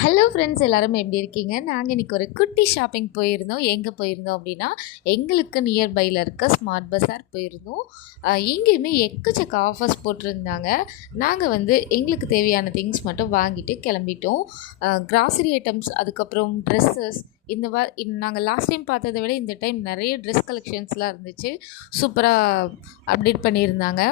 Hello friends, எல்லாரும் எப்படி இருக்கீங்க? நாங்கள் இன்றைக்கி ஒரு குட்டி ஷாப்பிங் போயிருந்தோம். எங்கே போயிருந்தோம் அப்படின்னா, எங்களுக்கு நியர்பையில் இருக்க ஸ்மார்ட் பஸார் போயிருந்தோம். இங்கேயுமே எக்கச்சக்க ஆஃபர்ஸ் போட்டிருந்தாங்க. நாங்கள் எங்களுக்கு தேவையான திங்ஸ் மட்டும் வாங்கிட்டு கிளம்பிட்டோம். கிராசரி ஐட்டம்ஸ், அதுக்கப்புறம் ட்ரெஸ்ஸஸ், நாங்கள் லாஸ்ட் டைம் பார்த்ததை விட இந்த டைம் நிறைய ட்ரெஸ் கலெக்ஷன்ஸ்லாம் இருந்துச்சு. சூப்பராக அப்டேட் பண்ணியிருந்தாங்க.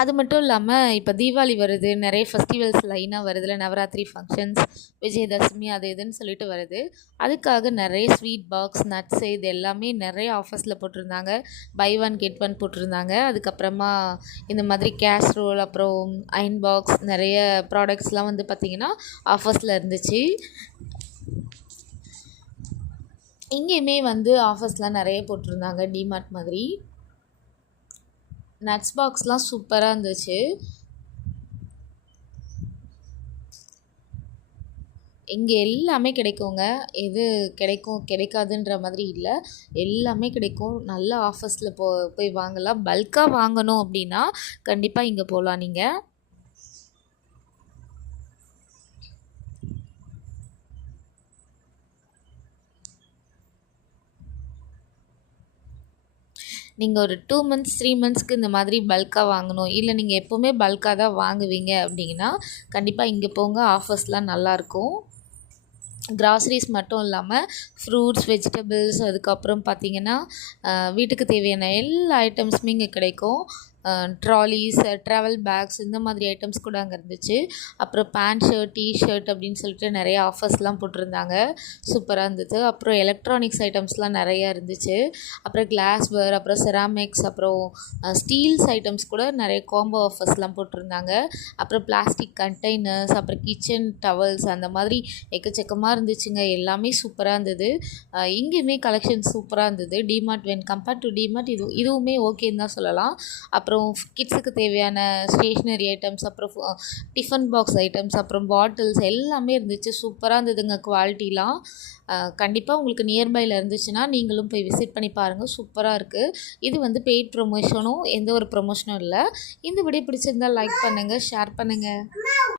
அது மட்டும் இல்லாமல் இப்போ தீபாவளி வருது, நிறைய ஃபெஸ்டிவல்ஸ் லைனாக வருதுல, நவராத்திரி ஃபங்க்ஷன்ஸ், விஜயதசமி அது இதுன்னு சொல்லிட்டு வருது. அதுக்காக நிறைய ஸ்வீட் பாக்ஸ், நட்ஸு இது எல்லாமே நிறைய ஆஃபர்ஸில் போட்டிருந்தாங்க. பை ஒன் கெட் ஒன் போட்டிருந்தாங்க. அதுக்கப்புறமா இந்த மாதிரி கேஸ்ரோல், அப்புறம் அயன் பாக்ஸ், நிறைய ப்ராடக்ட்ஸ்லாம் பார்த்திங்கன்னா ஆஃபர்ஸில் இருந்துச்சு. இங்கேயுமே ஆஃபர்ஸ்லாம் நிறைய போட்டிருந்தாங்க, டிமார்ட் மாதிரி. நட்ஸ் பாக்ஸ்லாம் சூப்பராக இருந்துச்சு. இங்கே எல்லாமே கிடைக்குங்க. எது கிடைக்கும் கிடைக்காதுன்ற மாதிரி இல்லை, எல்லாமே கிடைக்கும். நல்ல ஆஃபர்ஸில் போய் வாங்கலாம். பல்காக வாங்கணும் அப்படின்னா கண்டிப்பாக இங்கே போகலாம் நீங்கள். நீங்கள் ஒரு 2 months 3 monthsக்கு இந்த மாதிரி பல்காக வாங்கணும், இல்லை நீங்கள் எப்போவுமே பல்காக தான் வாங்குவீங்க அப்படின்னா கண்டிப்பாக இங்கே போங்க. ஆஃபர்ஸ்லாம் நல்லாயிருக்கும். கிராசரிஸ் மட்டும் இல்லாமல் ஃப்ரூட்ஸ், வெஜிடபிள்ஸ், அதுக்கப்புறம் பார்த்திங்கன்னா வீட்டுக்கு தேவையான எல்லா ஐட்டம்ஸுமே இங்கே கிடைக்கும். ட்ராலிஸ், ட்ராவல் பேக்ஸ், இந்த மாதிரி ஐட்டம்ஸ் கூட அங்கே இருந்துச்சு. அப்புறம் பேண்ட் ஷர்ட், டிஷர்ட் அப்படின்னு சொல்லிட்டு நிறைய ஆஃபர்ஸ்லாம் போட்டிருந்தாங்க. சூப்பராக இருந்தது. அப்புறம் எலக்ட்ரானிக்ஸ் ஐட்டம்ஸ்லாம் நிறையா இருந்துச்சு. அப்புறம் கிளாஸ்வேர், அப்புறம் செராமிக்ஸ், அப்புறம் ஸ்டீல்ஸ் ஐட்டம்ஸ் கூட நிறைய காம்போ ஆஃபர்ஸ்லாம் போட்டிருந்தாங்க. அப்புறம் பிளாஸ்டிக் கண்டெய்னர்ஸ், அப்புறம் கிச்சன் டவல்ஸ், அந்த மாதிரி எக்கச்சக்கமாக இருந்துச்சுங்க. எல்லாமே சூப்பராக இருந்தது. இங்கேயுமே கலெக்ஷன் சூப்பராக இருந்தது. DMart when compared to DMart இதுவுமே ஓகேன்னு தான் சொல்லலாம். அப்புறம் கிட்ஸுக்கு தேவையான ஸ்டேஷ்னரி ஐட்டம்ஸ், அப்புறம் டிஃபன் பாக்ஸ் ஐட்டம்ஸ், அப்புறம் பாட்டில்ஸ் எல்லாமே இருந்துச்சு. சூப்பராக இருந்ததுங்க குவாலிட்டிலாம். கண்டிப்பாக உங்களுக்கு நியர்பையில் இருந்துச்சுன்னா நீங்களும் போய் விசிட் பண்ணி பாருங்கள். சூப்பராக இருக்குது. இது பெய்ட் ப்ரொமோஷனும் எந்த ஒரு ப்ரொமோஷனும் இல்லை. இந்த வீடியோ பிடிச்சிருந்தால் லைக் பண்ணுங்கள், ஷேர் பண்ணுங்கள்.